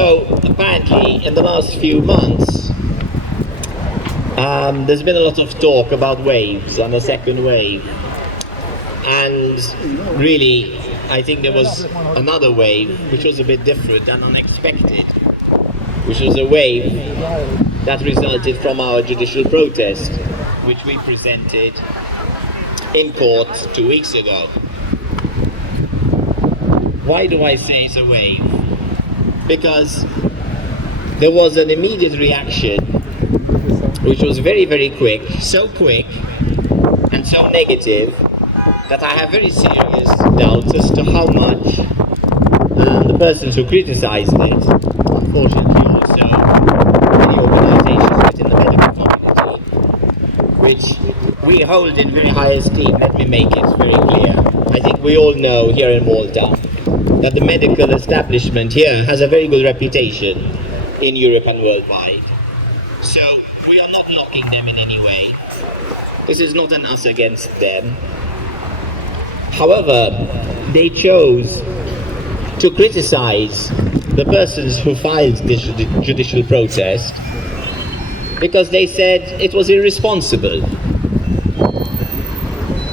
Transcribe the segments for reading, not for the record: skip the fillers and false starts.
So apparently in the last few months there's been a lot of talk about waves and a second wave, and really I think there was another wave which was a bit different and unexpected, which was a wave that resulted from our judicial protest which we presented in court 2 weeks ago. Why do I say it's a wave? Because there was an immediate reaction which was very, very quick, so quick and so negative that I have very serious doubts as to how much the persons who criticized it, unfortunately also many organizations within the medical community, which we hold in very high esteem. Let me make it very clear. I think we all know here in Malta that the medical establishment here has a very good reputation in Europe and worldwide. So we are not knocking them in any way. This is not an us against them. However, they chose to criticize the persons who filed this judicial protest because they said it was irresponsible.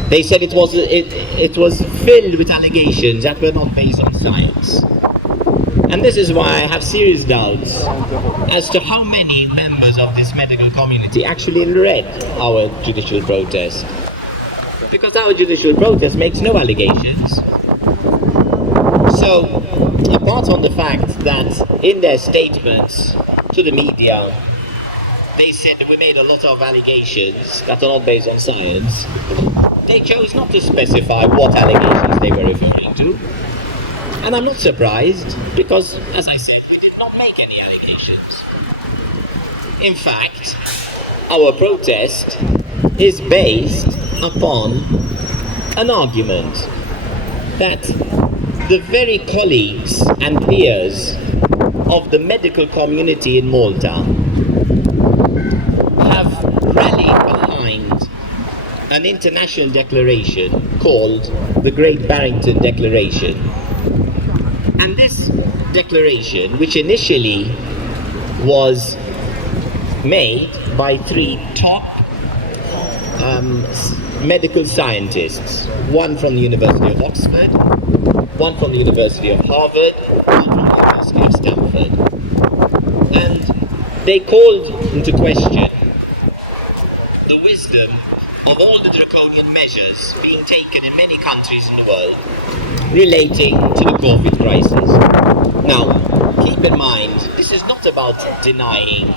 They said it was filled with allegations that were not based on science. And this is why I have serious doubts as to how many members of this medical community actually read our judicial protest. Because our judicial protest makes no allegations. So, apart from the fact that in their statements to the media, they said that we made a lot of allegations that are not based on science, they chose not to specify what allegations they were referring to. And I'm not surprised, because, as I said, we did not make any allegations. In fact, our protest is based upon an argument that the very colleagues and peers of the medical community in Malta have rallied behind an international declaration called the Great Barrington Declaration. And this declaration, which initially was made by 3 top medical scientists, one from the University of Oxford, one from the University of Harvard, one from the University of Stanford. And they called into question the wisdom of all the draconian measures being taken in many countries in the world relating to the COVID crisis. Now, keep in mind, this is not about denying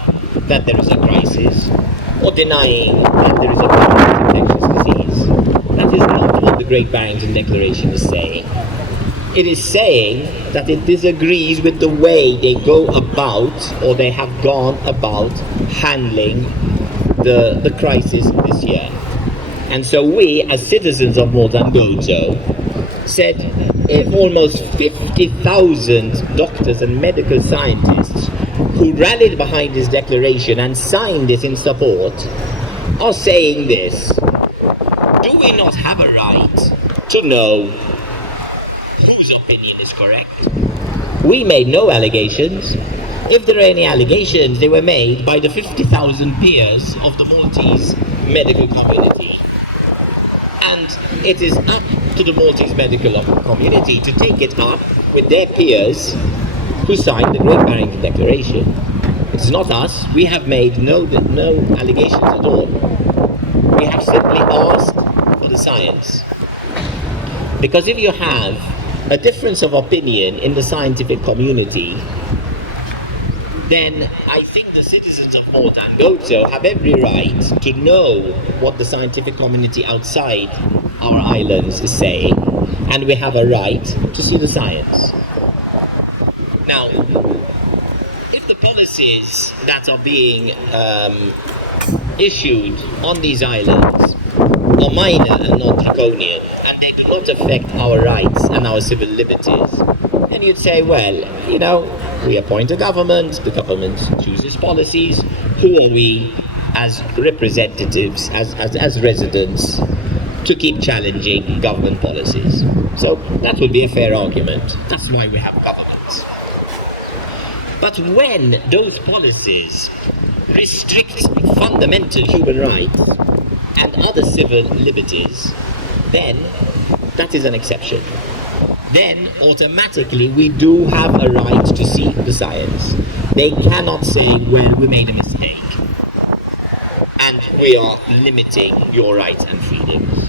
that there is a crisis or denying that there is a COVID infectious disease. That is not what the Great Barrington Declaration is saying. It is saying that it disagrees with the way they go about, or they have gone about, handling the crisis this year. And so we, as citizens of Malta and Gozo, said if almost 50,000 doctors and medical scientists who rallied behind this declaration and signed it in support are saying this, do we not have a right to know whose opinion is correct? We made no allegations. If there are any allegations, they were made by the 50,000 peers of the Maltese medical community. And it is up to the Maltese medical community to take it up with their peers who signed the Great Barrington Declaration. It's not us. We have made no allegations at all. We have simply asked for the science. Because if you have a difference of opinion in the scientific community, then I think the citizens of Malta and Gozo have every right to know what the scientific community outside our islands is saying, and we have a right to see the science. Now, if the policies that are being issued on these islands are minor and not draconian, and they do not affect our rights and our civil liberties, then you'd say, well, you know, we appoint a government, the government chooses policies, who are we as representatives, as residents, to keep challenging government policies? So that would be a fair argument. That's why we have governments. But when those policies restrict fundamental human rights and other civil liberties, then that is an exception. Then automatically we do have a right to see the science. They cannot say, well, we made a mistake and we are limiting your rights and freedoms.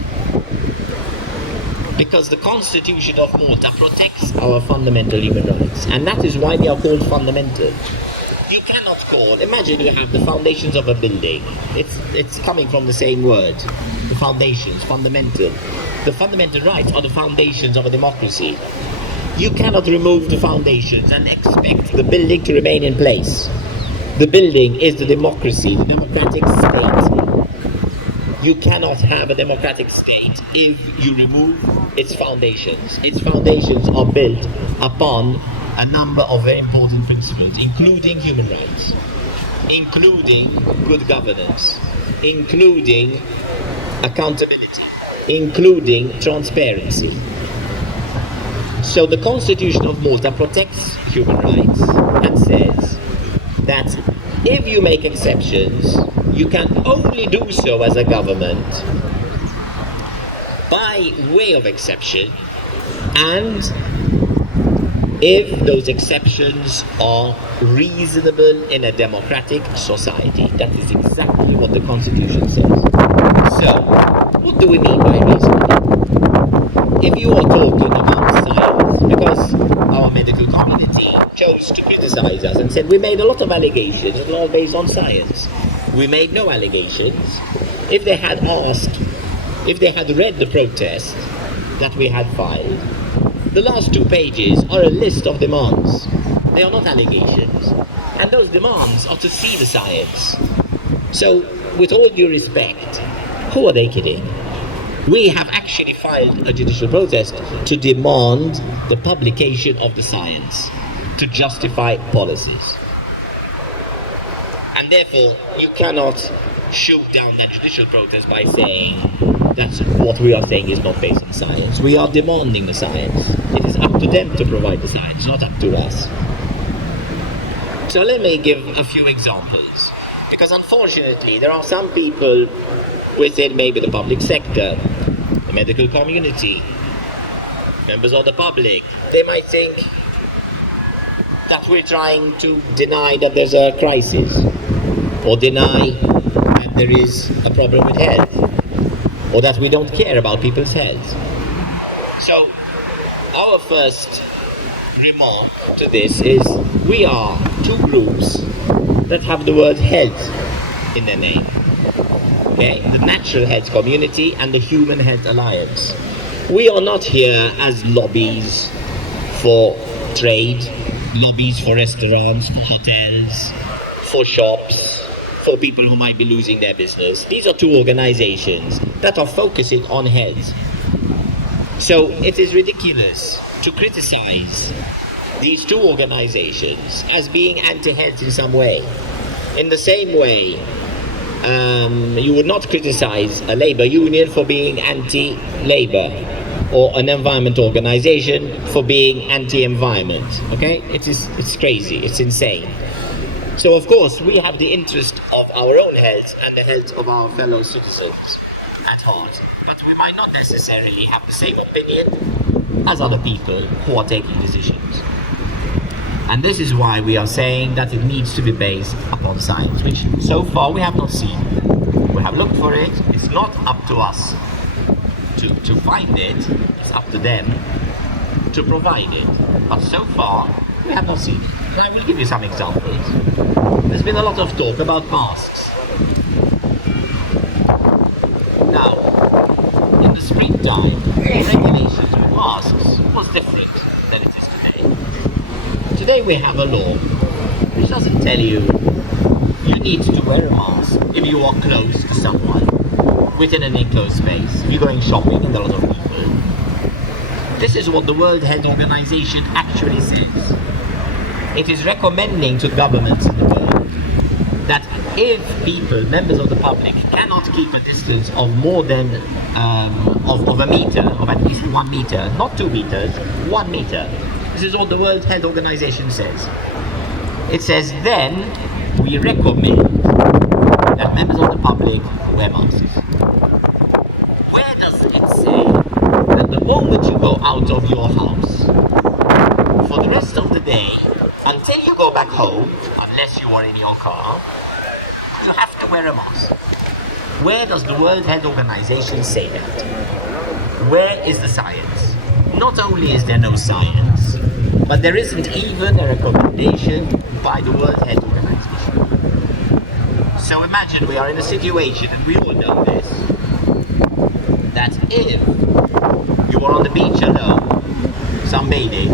Because the Constitution of Malta protects our fundamental human rights, and that is why they are called fundamental. You cannot call, imagine you have the foundations of a building. It's coming from the same word, the foundations, fundamental. The fundamental rights are the foundations of a democracy. You cannot remove the foundations and expect the building to remain in place. The building is the democracy, the democratic state. You cannot have a democratic state if you remove its foundations. Its foundations are built upon a number of very important principles, including human rights, including good governance, including accountability, including transparency. So the Constitution of Malta protects human rights and says that if you make exceptions, you can only do so as a government by way of exception, and if those exceptions are reasonable in a democratic society. That is exactly what the Constitution says. So, what do we mean by reasonable? If you are talking about science, because our medical community chose to criticize us and said we made a lot of allegations and all based on science. We made no allegations. If they had asked, if they had read the protest that we had filed, the last 2 pages are a list of demands. They are not allegations. And those demands are to see the science. So, with all due respect, who are they kidding? We have actually filed a judicial protest to demand the publication of the science, to justify policies. And therefore, you cannot shoot down that judicial protest by saying that what we are saying is not based on science. We are demanding the science. It is up to them to provide the science, not up to us. So let me give a few examples. Because unfortunately, there are some people within maybe the public sector, the medical community, members of the public, they might think that we're trying to deny that there's a crisis, or deny that there is a problem with health, or that we don't care about people's health. So, our first remark to this is we are 2 groups that have the word health in their name. Okay? The Natural Health Community and the Human Health Alliance. We are not here as lobbies for trade, lobbies for restaurants, for hotels, for shops, for people who might be losing their business. These are 2 organizations that are focusing on health. So it is ridiculous to criticize these 2 organizations as being anti-health in some way. In the same way, you would not criticize a labor union for being anti-labor, or an environment organization for being anti-environment. Okay? It's crazy, it's insane. So of course we have the interest of our own health and the health of our fellow citizens at heart, but we might not necessarily have the same opinion as other people who are taking decisions. And this is why we are saying that it needs to be based upon science, which so far we have not seen. We have looked for it. It's not up to us to find it. It's up to them to provide it. But so far we have not seen it. And I will give you some examples. There's been a lot of talk about masks. Now, in the springtime, regulations with masks was different than it is today. Today we have a law which doesn't tell you you need to wear a mask if you are close to someone within an enclosed space. If you're going shopping and a lot of people. This is what the World Health Organization actually says. It is recommending to governments in the world that if people, members of the public, cannot keep a distance of more than of a meter, of at least 1 meter, not 2 meters, 1 meter. This is what the World Health Organization says. It says, then we recommend that members of the public wear masks. Where does it say that the moment you go out of your house, for the rest of the day, until you go back home, unless you are in your car, you have to wear a mask? Where does the World Health Organization say that? Where is the science? Not only is there no science, but there isn't even a recommendation by the World Health Organization. So imagine we are in a situation, and we all know this, that if you are on the beach alone, sunbathing,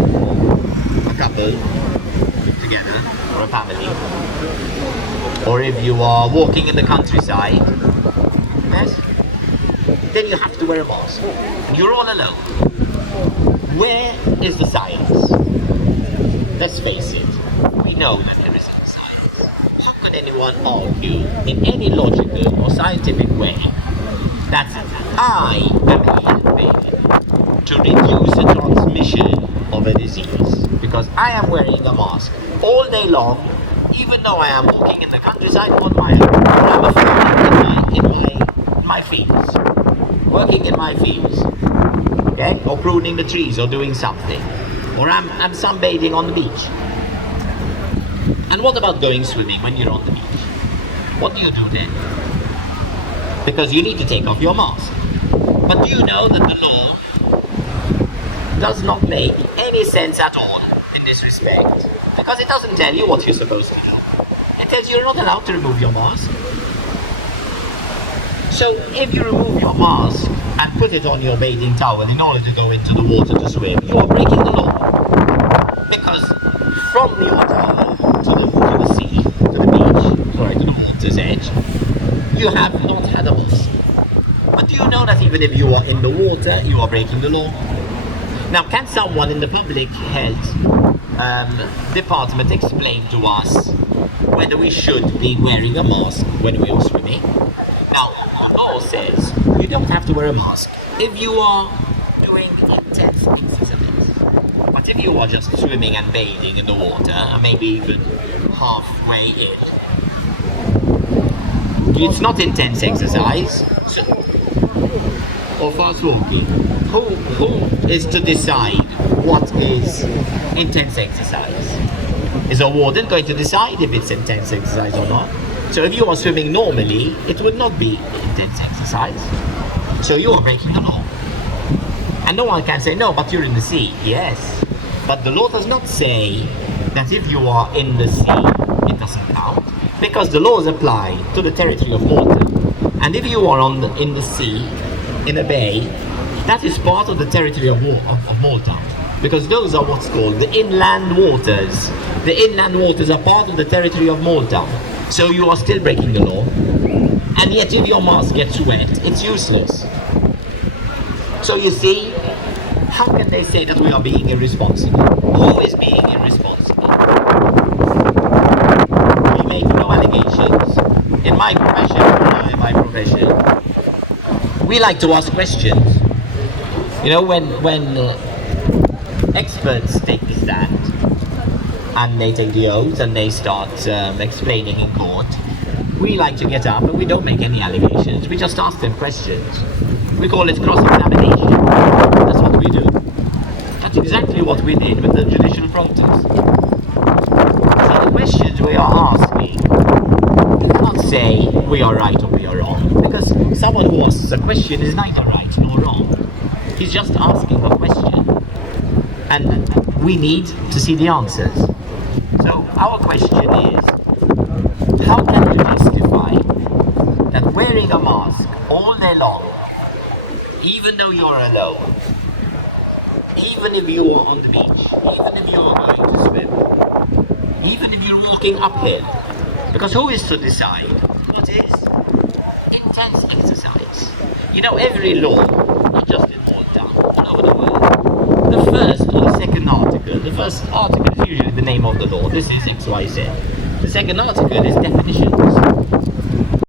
a couple together, or a family, or if you are walking in the countryside, yes, then you have to wear a mask. And you're all alone. Where is the science? Let's face it, we know that there isn't science. How can anyone argue in any logical or scientific way that I am helping to reduce the transmission of a disease because I am wearing a mask all day long, even though I am walking in the countryside on my own, or I'm a farmer in my fields, working in my fields, okay, or pruning the trees or doing something, or I'm sunbathing on the beach. And what about going swimming when you're on the beach? What do you do then? Because you need to take off your mask. But do you know that the law does not make any sense at all in this respect? Because it doesn't tell you what you're supposed to do. It tells you you're not allowed to remove your mask. So if you remove your mask and put it on your bathing towel in order to go into the water to swim, you are breaking the law. Because from your towel to the sea, to the beach, to the water's edge, you have not had a mask. But do you know that even if you are in the water, you are breaking the law? Now, can someone in the public health department explain to us whether we should be wearing a mask when we are swimming? Now, the law says you don't have to wear a mask if you are doing intense exercise. But if you are just swimming and bathing in the water, and maybe even halfway in, it's not intense exercise, or fast walking. Who is to decide what is intense exercise? Is a warden going to decide if it's intense exercise or not? So if you are swimming normally, it would not be intense exercise. So you are breaking the law. And no one can say, no, but you're in the sea. Yes, but the law does not say that if you are in the sea, it doesn't count. Because the laws apply to the territory of Malta. And if you are in the sea, in a bay, that is part of the territory of Malta. Because those are what's called the inland waters. The inland waters are part of the territory of Malta. So you are still breaking the law. And yet if your mask gets wet, it's useless. So you see, how can they say that we are being irresponsible? Who is being irresponsible? We make no allegations. In my profession, we like to ask questions. You know, when experts take the stand and they take the oath and they start explaining in court, we like to get up and we don't make any allegations. We just ask them questions. We call it cross-examination. That's what we do. That's exactly what we did with the judicial protest. So the questions we are asking, we cannot say we are right or we are wrong, because someone who asks a question is neither right nor wrong. He's just asking a question, and we need to see the answers. So our question is, how can you justify that wearing a mask all day long, even though you're alone, even if you are on the beach, even if you are going to swim, even if you're walking uphill? Because who is to decide what is intense exercise? You know, every law, not just in Malta, all over the world, the first or the second article, the first article is usually the name of the law. This is XYZ. The second article is definitions.